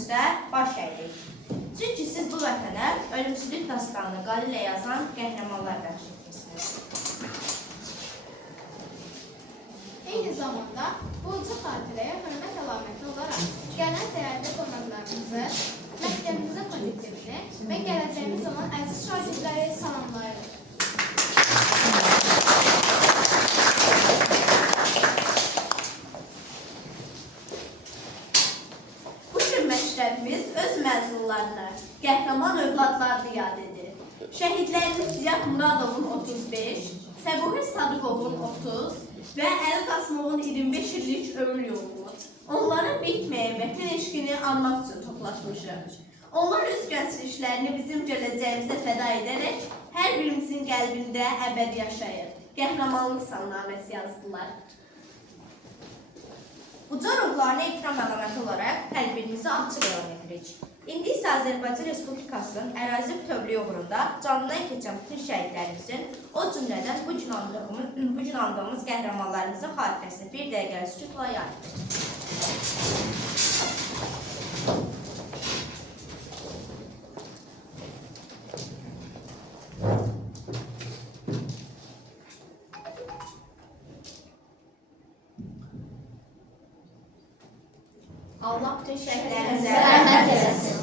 şəhidlərimizdə baş əydik. Çünki siz bu vətənə ölümsüzlük dastanını qəllə ilə yazan qəhrəmanlar bəxş etmişsiniz. Eyni zamanda bu uca xatirəyə hörmət əlaməti olaraq gələn dəyərli qonaqlarımızı, məktəbimizin kollektivini və gələcəyimiz olan əziz şagirdləri salamlayırıq. Bu gün məktəbimiz öz məzunlarını, qəhrəman övladlarını yad edir. Şəhidlərimiz Ziyad Muradovun 35, Səbuhi Sadıqovun 30 və Əli Qasımovun 25 illik ömür yolu. Onların bitməyən vətən eşqini anmaq üçün toplaşmışıq. Onlar öz gəncliklərini bizim gələcəyimizə fəda edərək hər birimizin qəlbində əbədi yaşayır. Qəhrəmanlıq salnaməsi yazdılar. Uca ruhlarına ehtiram əlaməti olaraq tədbirimizi açıq elan edirik. İndi isə Azərbaycan Respublikasının ərazi bütövlüyü uğrunda canından keçən bütün şəhidlərimizin, o cümlədən bu gün andığımız qəhrəmanlarımızın xatirəsini bir dəqiqəli sükutla yad edirik. Allah bütün şəhidlərimizə rəhmət eləsin.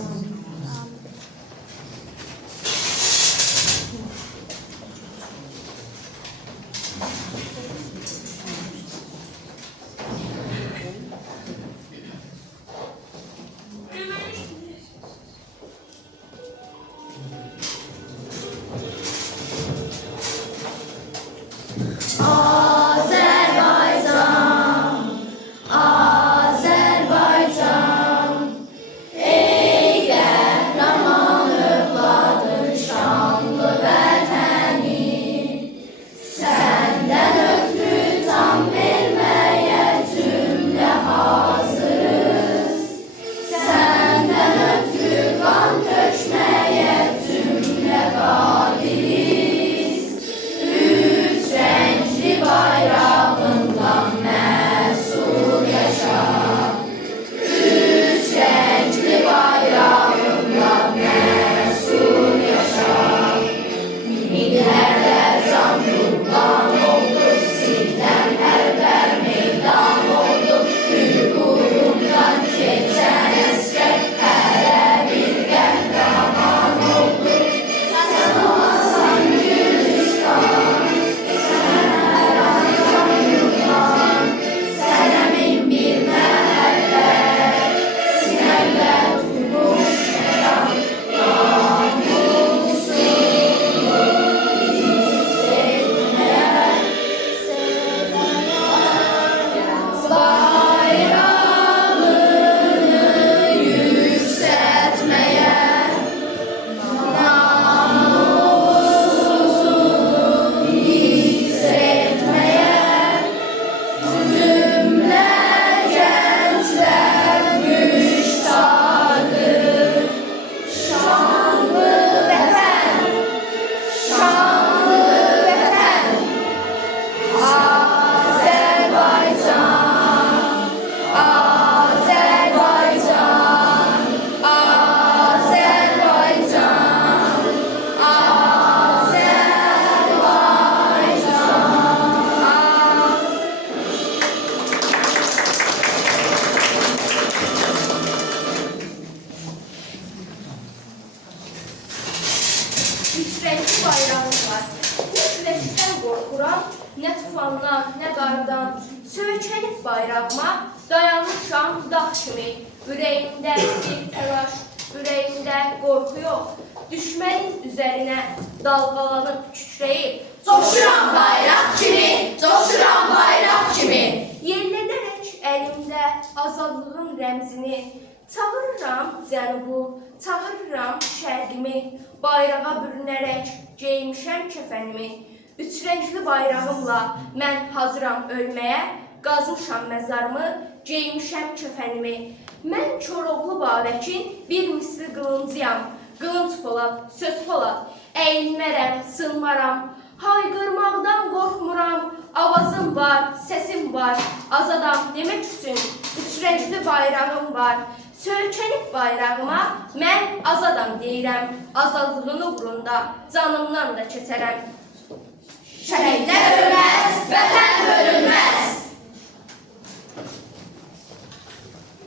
Renkli bayrağımız var. Ne güneşten qorxuram, ne tufandan, ne qardan. Söykənib bayrağıma, dayanmışam dağ kimi. Ürəyimdə bir təlaş, ürəyimdə qorxu yox. Düşmənin üzərinə dalğalanıb kükrəyib. Coşuram bayraq kimi, coşuram bayraq kimi. Yellədərək əlimdə azadlığın rəmzini. Çağırıram cənubu, çağırıram şərqimi. Bayrağa bürünərək geymişəm kəfənimi. Üç renkli bayrağımla mən hazıram ölməyə. Qazmışam məzarımı, geymişəm kəfənimi. Mən Koroğlu Babəkin bir misli qılıncıyam. Qılınc polad, söz polad. Əyilmərəm, sınmaram. Hayqırmaqdan qorxmuram. Avazım var, səsim var. Azadam demək üçün üç renkli bayrağım var. Söykənib bayrağıma, mən azadam deyirəm. Azadlığın uğrunda canımdan da keçərəm. Şəhidlər ölməz, vətən bölünməz.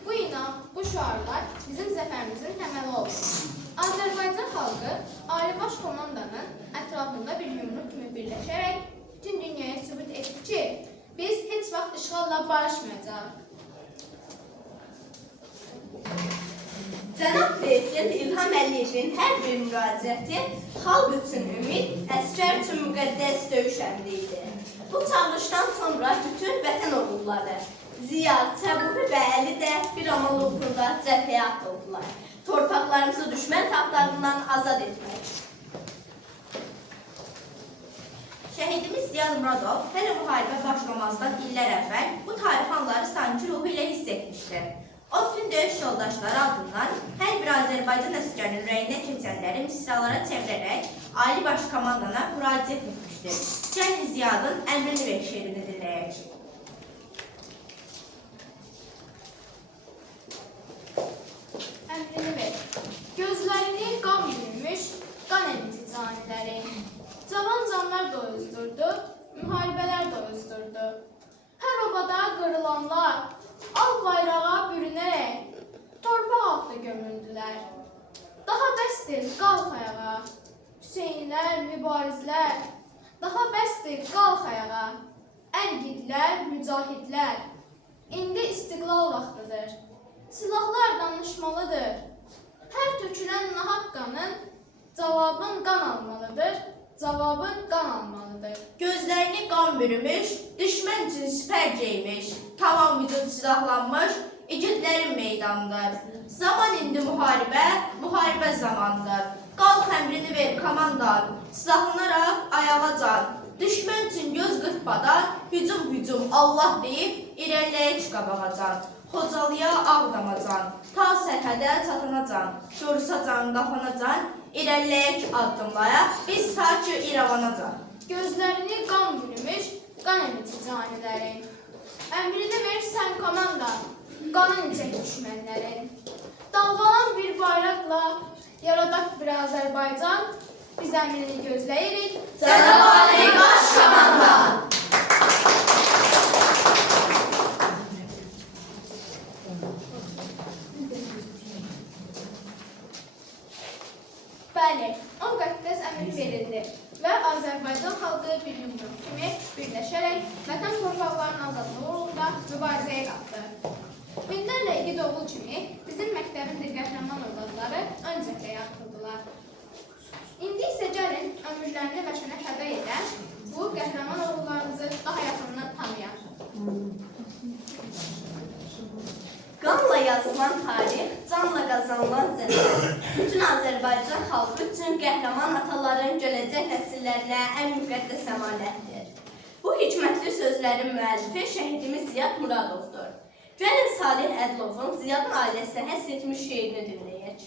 Bu inam, bu şüarlar bizim zəfərimizin təməli oldu. Azərbaycan xalqı Ali Baş Komandanın ətrafında bir yumruq kimi birləşərək bütün dünyaya sübut etdi ki, biz heç vaxt işğalla barışmayacağıq. Cənab Prezident İlham Əliyevin hər bir müraciəti xalq üçün ümid, əsgər üçün müqəddəs döyüş əmri idi. Bu çağırışdan sonra bütün vətən oğulları, Ziyad, Səbuhi və Əli də bir amal uğrunda cəbhəyə atıldılar. Torpaqlarımızı düşmən taxtlarından azad etmək. Şəhidimiz Ziyad Muradov hələ müharibə başlamazdan illər əvvəl bu tarixi anları sanki ruhu ilə hiss etmişdi. O bütün döyüş yoldaşları adından hər bir Azərbaycan əsgərinin ürəyindən keçənləri misralara çevirərək Ali Baş Komandana müraciət etmişdir. Gəlin Ziyadın əmrini və şeirini dinləyək. Əmrini ver. Gözlərini qan bürümüş, qan emici caniləri. Cavan canlar da özdürdü, müharibələr də özdürdü. Hər obada qırılanlar, al bayrağa bürünərək, torpaq altında gömüldülər. Daha bəsdir, qalx ayağa, Hüseynlər, mübarizlər. Daha bəsdir, qalx ayağa, ərgidlər, mücahidlər. İndi istiqlal vaxtıdır, silahlar danışmalıdır. Hər tökülən nahaq qanın cavabın qan almalıdır, cavabın qan almalıdır. Gözlərini qan bürümüş, düşmən üçün sipər geymiş, tamam vücud silahlanmış, igidlərin meydanıdır. Zaman indi müharibə, müharibə zamanıdır. Qalx əmrini ver komandan, silahlanaraq ayağa can. Düşmən üçün göz qırpmadan, hücum hücum Allah deyib, irəliləyək qabağacan. Xocalıya Ağdamacan, ta sərhədə çatanacan, Şorusacan, qafanacan, irəliləyək addımlayaq, biz ta ki İrəvanacan. Gözlərini qan bürümüş, qan emici canilərin. Əmrini ver sən komandan, qanın içək düşmənlərin. Dalğalan bir bayraqla, yaradaq bir Azərbaycan, biz əmrini gözləyirik. Cənab Ali Baş Komandan. Bəli, o müqəddəs əmr verildi və Azərbaycan xalqı bir yumruq kimi birləşərək vətən torpaqlarının azadlığı uğrunda mübarizəyə qalxdı. Minlərlə igid oğul kimi bizim məktəbin də qəhrəman övladları ön cəbhəyə atıldılar. İndi isə gəlin ömürlərini vətənə fəda edən bu qəhrəman oğullarımızı daha yaxından tanıyaq. Qanla yazılan tarix, canla qazanılan zəfər. Bütün Azərbaycan xalqı üçün qəhrəman ataların gələcək nəsillərinə ən müqəddəs əmanətdir. Bu hikmətli sözlərin müəllifi şəhidimiz Ziyad Muradovdur. Gəlin Salih Ədlovun Ziyadın ailəsinə həsr etmiş şeirini dinləyək.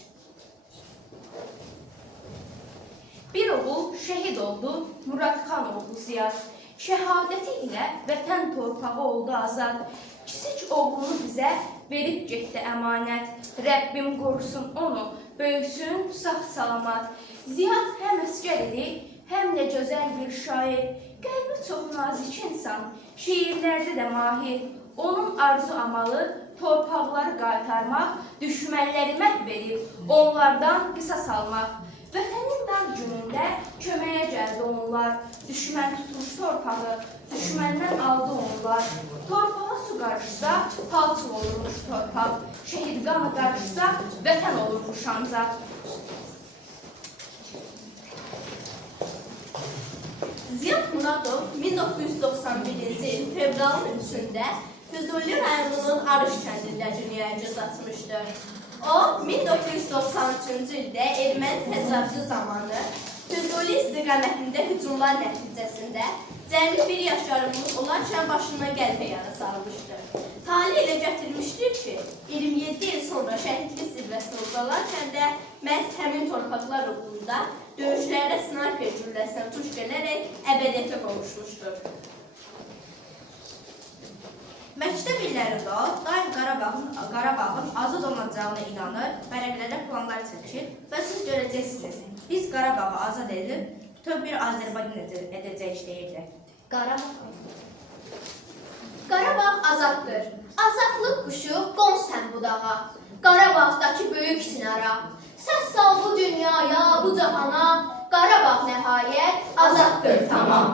Bir oğul şəhid oldu, Muradxan oldu Ziyad. Şəhadəti ilə vətən torpağı oldu azad. Kiçik oğlunu bizə verib getdi əmanət. Rəbbim qorusun onu, böyüsün sağ-salamat. Ziyad həm əsgər idi, həm də gözəl bir şair. Qəlbi çox nazik insan, şeirlərdə də mahir. Onun arzu amalı torpaqları qaytarmaq, düşmənləri məhv edib, onlardan qisas almaq. Vətənin dar günündə köməyə gəldi onlar. Düşmən tutmuş torpağı, düşməndən aldı onlar. Torpağa su qarışsa, palçıq olurmuş torpaq. Şəhid qanı qarışsa, vətən olurmuş ancaq. Ziyad Muradov 1991-ci il fevralın 3-də Füzuli rayonunun Arış kəndində dünyaya göz açmışdır. O, 1993-cü ildə erməni təcavüzü zamanı Füzuli istiqamətində hücumlar nəticəsində cəmi bir yaş yarımlıq olarkən başına qəlbə yara sarılmışdır. Talih elə gətirmişdir ki, 27 il sonra şəhidlik zirvəsini uzalarkən də məhz həmin torpaqlar uğrunda döyüşlərdə snayper gülləsinə tuş gələrək əbədiyyətə qovuşmuşdur. Məktəb illərində daim Qarabağın azad olunacağına inanır, vərəqlərdə planlar çəkir və siz görəcəksiniz, biz Qarabağı azad edib bütöv bir Azərbaycan edəcəyik deyirdi. Qarabağ azaddır. Azadlıq quşu qon sən budağa. Qarabağdakı böyük sinara. Səs sal bu dünyaya, bu cahana. Qarabağ nəhayət azaddır tamam.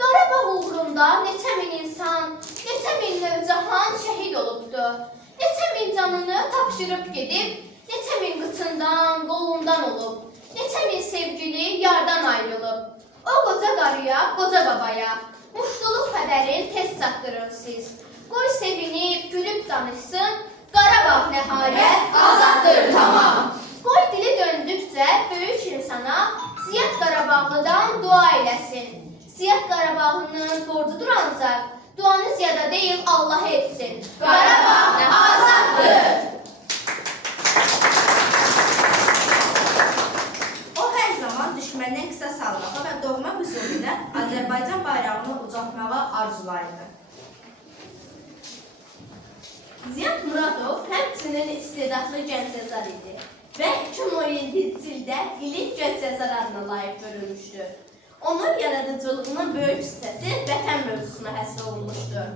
Qarabağ uğrunda neçə min insan, neçə min növcahan şəhid olubdur. Neçə min canını tapşırıb gedib, neçə min qıçından, qolundan olub. Neçə min sevgili yardan ayrılıb. O qoca qarıya, qoca babaya. Muştuluq xəbərin tez çatdırın siz. Qoy sevinib, gülüb danışsın. Qarabağ nəhayət azaddır tamam. Qoy dili döndükcə böyük insana Ziyad Qarabağlıdan dua eləsin. Ziyad Qarabağlının borcudur ancaq. Duanı ziyada deyil Allah'a etsin. Qarabağ azaddır. O hər zaman düşməndən qisas almağa və doğma hüzurunda Azərbaycan bayrağını ucaltmağa arzulayırdı. Ziyad Muradov həmçinin istedadlı gənc yazar idi və 2017-ci ildə ilin gənc yazar adına layiq görülmüşdür. Onun yaradıcılığının böyük hissəsi vətən mövzusuna həsr olunmuşdur.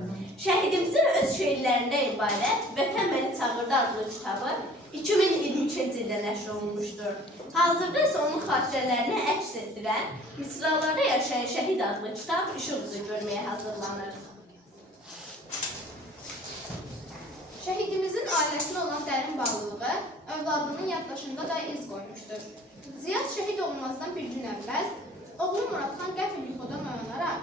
Şəhidimizin öz şeirlərində ibarət Vətən Məni Çağırdı adlı kitabı 2022-ci ildə nəşr olunmuşdur. Hazırda isə onun xatirələrini əks etdirən Misralarda Yaşayan Şəhid adlı kitab işıq üzü görməyə hazırlanır. Şəhidimizin ailəsinə olan dərin bağlılığı övladının yaddaşında da iz qoymuşdur. Ziyad şəhid olunmazdan bir gün əvvəl oğlu Muradxan qəfil yuxudan oyanaraq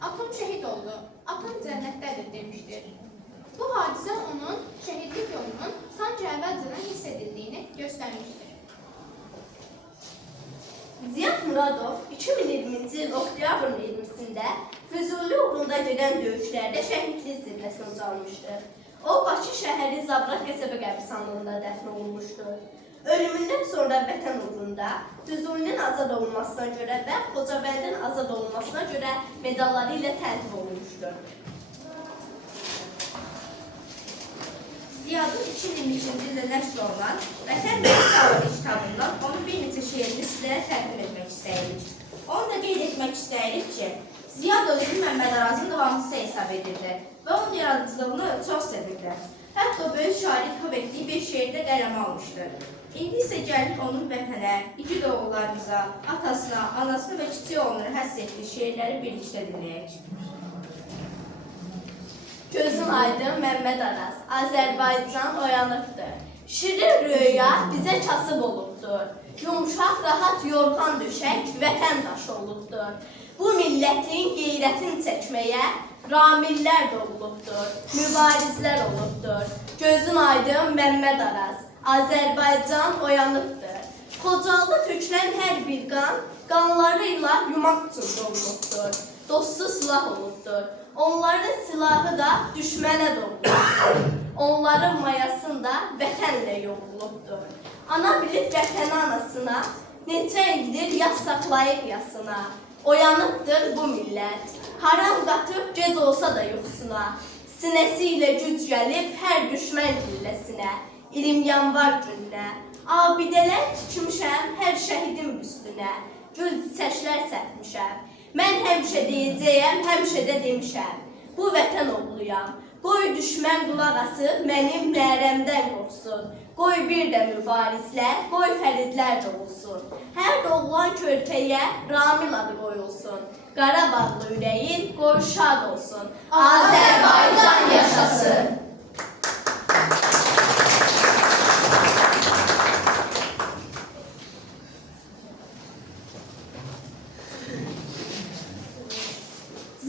atam şəhid oldu, atam cənnətdədir demişdir. Bu hadisə onun şəhidlik yolunun sanki əvvəlcədən hiss edildiyini göstərmişdir. Ziyad Muradov 2020-ci il oktyabrın 20-sində Füzuli uğrunda gedən döyüşlərdə şəhidlik zirvəsinə ucalmışdır. O, Bakı şəhəri Zabrat qəsəbə qəbristanlığında dəfn olunmuşdur. Ölümündən sonra vətən uğrunda Füzulinin azad olunmasına görə və Xocabəndin azad olunmasına görə medalları ilə təltif olunmuşdur. Ziyadın 2023-cü ildə nəşr olunan Vətən Məni Çağırdı kitabından onun bir neçə şeirini sizlərə təqdim etmək istəyirik. Onu da qeyd etmək istəyirik ki, Ziyad özünü Məmməd Arazın davamçısı hesab edirdi və onun yaradıcılığını çox sevirdi. Hətta böyük şair ithaf etdiyi bir şeirdə qələmə almışdır. İndi isə gəlib onun vətənə, igid oğullarımıza, atasına, anasına və kiçik oğullara həsr etdiyi şeirləri birlikdə dinləyək. Gözün aydın Məmməd Araz, Azərbaycan oyanıqdır. Şirin rüya bizə kasıb olubdur. Yumuşaq, rahat yorğan düşək vətəndaş olubdur. Bu millətin qeyrətini çəkməyə ramillər doğulubdur, mübarizlər olubdur. Gözün aydın Məmməd Araz, Azərbaycan oyanıqdır. Xocalı tökülən hər bir qanlarıyla yumaq üçün doğulubdur. Dostu silah olubdur. Onların silahı da düşmənə doğulubdur. Onların mayasında vətənlə yoğulubdur. Ana bilir vətəni anasına, neçə ildir yas saxlayıb yasına. Oyanıqdır bu millət, haram qatıb gec olsa da yuxusuna. Sinəsi ilə güc gəlib hər düşmən gülləsinə, 20 yanvar gününə. Abidələr tikmişəm hər şəhidim üstünə, gül çiçəklər sətmişəm. Mən həmişə deyəcəyəm, həmişə də demişəm, bu vətən oğluyam. Qoy düşmən qulaq asıb mənim nərəmdən qorxsun. Qoy bir də mübarizlər, qoy fəridlər də olsun. Hər doğulan körpəyə Ramil adı qoyulsun. Qarabağlı ürəyin qoy şad olsun. Azərbaycan yaşasın.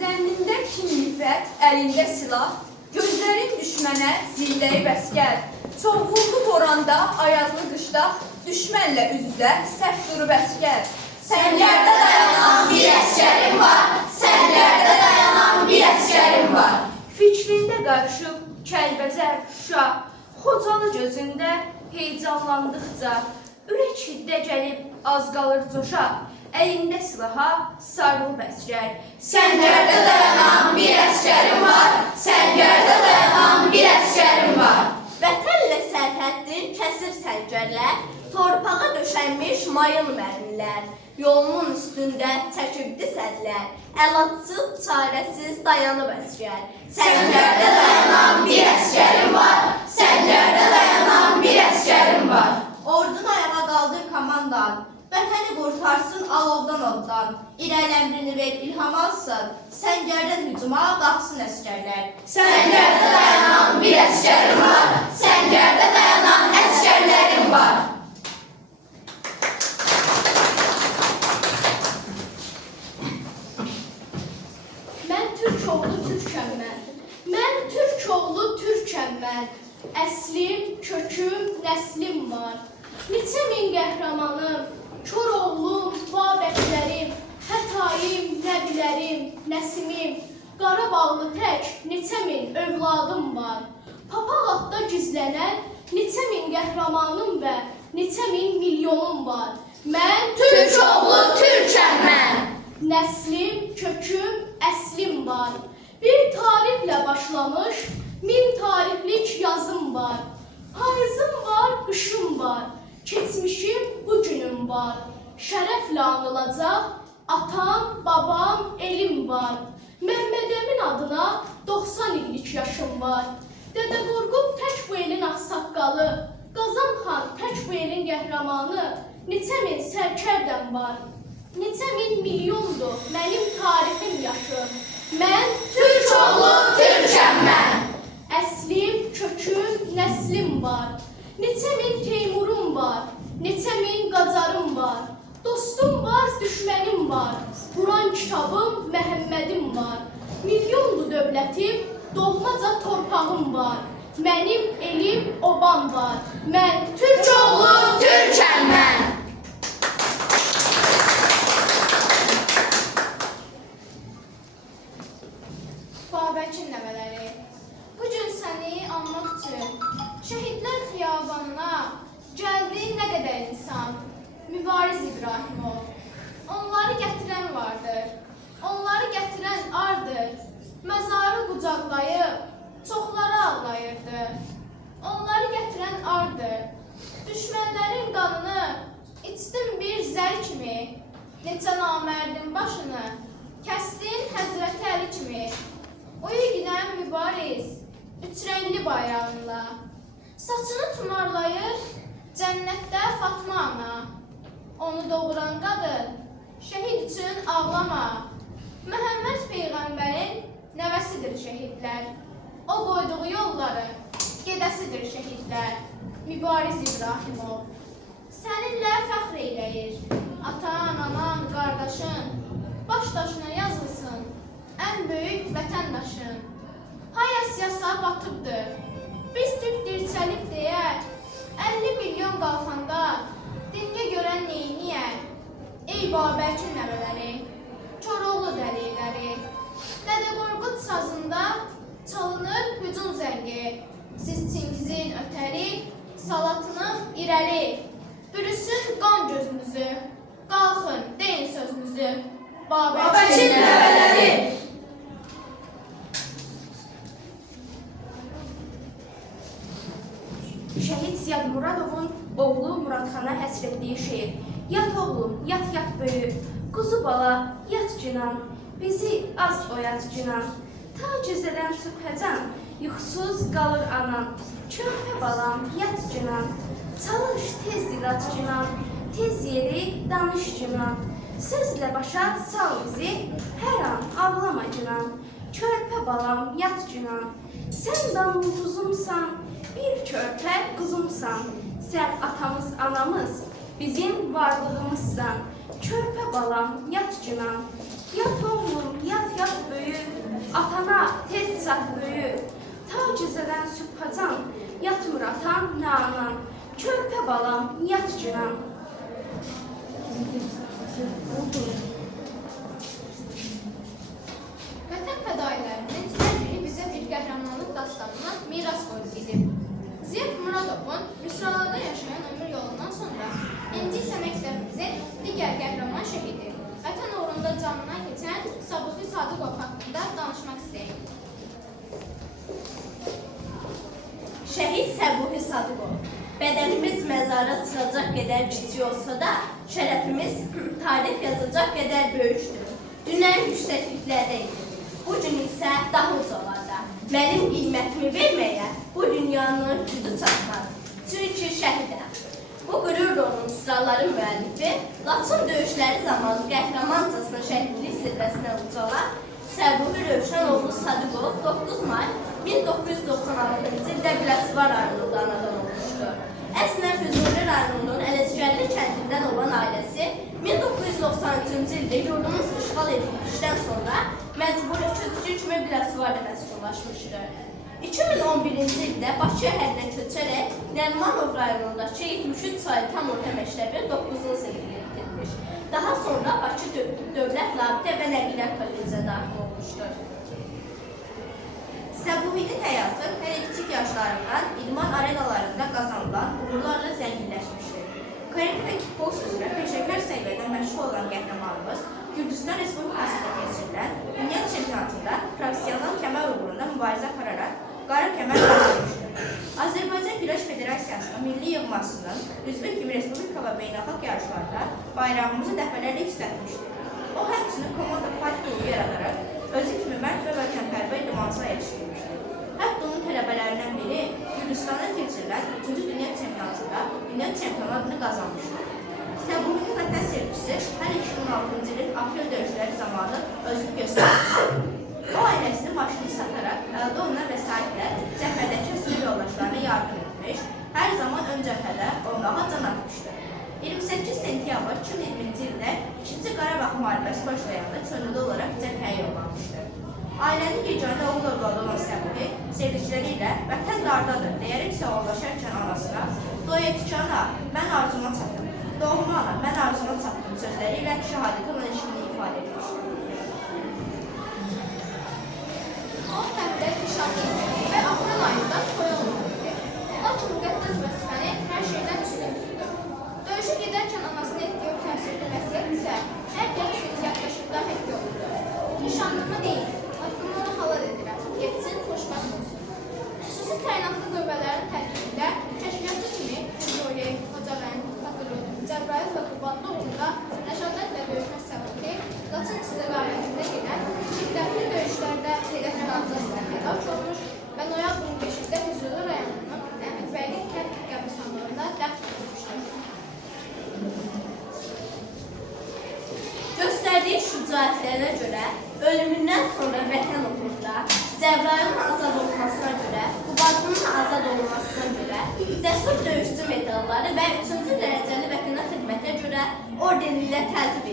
Zənnində kin nifrət, əlində silah, gözlərin düşmənə zilləyib əskər. Çoğullu boranda, ayazlı qışda, düşmənlə üz-üzə sərt durub əskər. Səngərdə dayanan bir əsgərim var, səngərdə dayanan bir əsgərim var. Fikrində qarışıb Kəlbəcər, Şuşa, Xocalı gözündə heyecanlandıqca, ürək hiddə gəlib az qalır coşa. əlində silaha sarılıb əsgər. Səngərdə dayanan bir əsgərim var, səngərdə dayanan bir əsgərim var. Vətənlə sərhəddir kəsir səngərlər, torpağa döşənmiş mayıl mərmilər. Yolunun üstündə çəkibdi sədlər, əlacsız, çarəsiz dayanıb əsgər. Səngərdə dayanan bir əsgərim var, səngərdə dayanan bir əsgərim var. Ordun ayağa qaldır komandan, vətəni qurtarsın alovdan oddan. İrəli əmrini ver, ilham alsın, səngərdən hücuma qalxsın əsgərlər. Səngərdə dayanan bir əsgərim var, səngərdə dayanan əsgərlərim var. Mən türk oğlu türkəm mən. Mən türk oğlu türkəm mən. Əslim, köküm, nəslim var. Neçə min qəhrəmanım, kör oğlum, babəklərim, Xətayim, nəbilərim, Nəsimim, Qarabağlı tək neçə min övladım var. Papağatda gizlənən neçə min qəhrəmanım və neçə min milyonum var. Mən Türk oğlu türkəm mən. Nəslim, köküm, əslim var. Bir tarixlə başlamış, min tarixlik yazım var. Payızım var, qışım var. Keçmişim, bugünüm var. Şərəflə anılacaq, atam, babam, elim var. Məmməd Əmin adına 90 illik yaşım var. Dədə Qorqud tək bu elin ağsaqqalı, Qazan xan tək bu elin qəhrəmanı, neçə min sərkərdəm var. Neçə min milyondur mənim tarixim yaşım. Mən Türk oğlu türkəm mən. əslim, köküm, nəslim var. Neçə min Teymurum var, neçə min Qacarım var. Dostum var, düşmənim var. Quran kitabım, Məhəmmədim var. Milyondur dövlətim, doğmaca torpağım var. Mənim elim, obam var. Mən Türk oğlu türkəm mən. Babəkin nəvələri. Bugün səni anmaq üçün şəhidlər xiyabanına gəldi nə qədər insan. Mübariz İbrahimov. Onları gətirən vardır. Onları gətirən ardır. Məzarı qucaqlayıb çoxları ağlayırdı. Onları gətirən ardır. Düşmənlərin qanını içdim bir zər kimi. Neçə namərdin başını kəsdin Həzrəti Əli kimi. Oyu giden mübariz, üç renkli bayrağınla. Saçını tumarlayır, cənnətdə Fatma ana. Onu doğuran qadın, şəhid üçün ağlama. Məhəmməd Peyğəmbərin nəvəsidir şəhidlər. O qoyduğu yolları, gedəsidir şəhidlər. Mübariz İbrahimov. Səninlə fəxr eyləyir, atan, anan, qardaşın. Baş daşına yazılsın, ən böyük vətəndaşın. Hayas yasa batıbdır, biz Türk dirçəlib deyə, 50 milyon qalxanda, dinə görən neyniyər? Ey Babəkin nəvələri, Koroğlu dəliləri, Dədə Qorqud sazında çalınır hücum zəngi. Siz Çingizin ötəri, salatını irəli, bürüsün qan gözünüzü, qalxın, deyin sözünüzü. Babəkin nəvələri. Şəhid Ziyad Muradovun oğlu Muradxana həsr etdiyi şeir. Yat oğlum, yat yat böyük, quzu bala, yat cinan, bizi az oyat cinan. Ta gecədən sübhəcən, yuxusuz qalır anan. Körpə balam, yat cinan, çalış tez dil aç cinan, tez yeri danış cinan. Sözlə başa sal bizi, hər an ağlama cinan. Körpə balam, yat cinan, sən damluzumsan, bir körpə qızımsan. Sən atamız, anamız, bizim varlığımızsan. Körpə balam, yat cinan, yat oğlum, yat yat böyük, atana tez çat böyük. Ta gecədən sübhəcan, yatmır atan, nə anan. Körpə balam, yat cinan. Vətən fədailərinin hər biri bizə bir qəhrəmanlıq dastanına miras qoyub gedib. Ziyad Muradovun Misralarda yaşayan ömür yolundan sonra indi isə məktəbimizin digər qəhrəman şəhidi Sadıqov haqqında danışmaq istəyirəm. Şəhid Səbuhi Sadıqov. Bədənimiz məzara çıxacaq qədər kiçik olsa da, şərəfimiz tarix yazacaq qədər böyükdür. Dünən yüksəkliklərdəydik. Bu gün isə daha ucalarda. Mənim qiymətimi verməyə bu dünyanın gücü çatmaz. Çünki şəhidəm. Bu qürur dolu sıraların müəllifi Laçın döyüşləri zamanı qəhrəmancasına şəhidlik zirvəsinə ucalan Səbuhi Rövşənoğlu Sadıqov 9 may 1996-cı ildə Biləsuvar rayonunda anadan olmuşdur. Əslən Füzuli rayonunun Ələcgərli kəndindən olan ailəsi 1993-cü ildə yurdumuz işğal edilmişdən sonra məcburi köçkü kimi Biləsuvarda məskunlaşmışdır. 2011-ci ildə Bakı şəhərinə köçərək Nərimanov rayonundakı 73 saylı tam orta məktəbin 9-cu sinifini bitirmiş. Daha sonra Bakı Dövlət Rabitə və Nəqliyyat Kollecinə daxil olmuşdur. Səbuhinin həyatı hələ kiçik yaşlarından idman arenalarında qazanılan uğurlarla zənginləşmişdir. Karate və kickboks üzrə peşəkar səviyyədə məşğul olan qəhrəmanımız Gürcüstan Respublikasında keçirilən dünya çempionatında professional kəmər uğrunda mübarizə apararaq qara kəmər qazanmışdır. Azərbaycan Güləş Federasiyasının milli yığmasının üzvü kimi respublika və beynəlxalq yarışlarda bayrağımızı dəfələrlə yüksəltmişdir. O həmçinin komanda partiyonu yaradaraq özü kimi mərd və vətənpərvər idmançılar yetişdirmişdir. Hətta onun tələbələrindən biri Gürcüstanda keçirilən 3-cü dünya çempionatında dünya çempionu adını qazanmışdır. Səbuhinin vətən sevgisi hər 2016-cı ilin aprel döyüşləri zamanı özünü göstərmişdir. O ailəsini maşını sataraq əldə olunan vəsaitlə cəbhədəki əsir yoldaşlarına yardım etmiş, hər zaman ön cəbhədə olmağa can atmışdır. 28 sentyabr 2020-ci ildə 2-ci Qarabağ müharibəsi başlayanda könüllü olaraq cəbhəyə yollanmışdır. Ailənin yeganə oğul övladı olan Səbuhi sevdikləri ilə vətən dardadır deyərək sağollaşarkən anasına "Doyetki ana, mən arzuma çatdım. Doğma ana, mən arzuma çatdım" sözləri ilə şəhadəti olan eşqini ifadə etmişdir. O həmdə nişanlı və aprel ayında toy olmalıdır. Lakin müqəddəs vəzifəni hər şeydən üstün tutdu. Döyüşə gedərkən anasına etdiyi təəssürlü vəsiyyət isə hər gəncin yaklaşıqda həkk olundu. Nişanlımı deyil, haqqımı ona halal edirəm. Getsin, xoşbəxt olsun. Xüsusi təyinatlı qüvvələrin tərkibində kəşfiyyatçı kimi Füzuli, Xocavənd, Batırlı, Cəbrayıl və Qurbanlı uğrunda nəşadətlə döyüşmək səbəbi Laçın istiqamətində gedən şiddətli döyüşlərdə hedəf mühafizəsində hədaf olmuş və noyabrın 5-də Füzuli rayonunun Əhmədbəyli kənd qəbristanlığında dəfn edilmişdir. Göstərdiyi şücaətlərə görə, ölümündən sonra vətən uğrunda, Cəbrayılın azad olmasına görə, Qubadlının azad olmasına görə, cəsur döyüşçü medalları və 3-cü dərəcəli vətənə xidmətə görə ordeni ilə təltif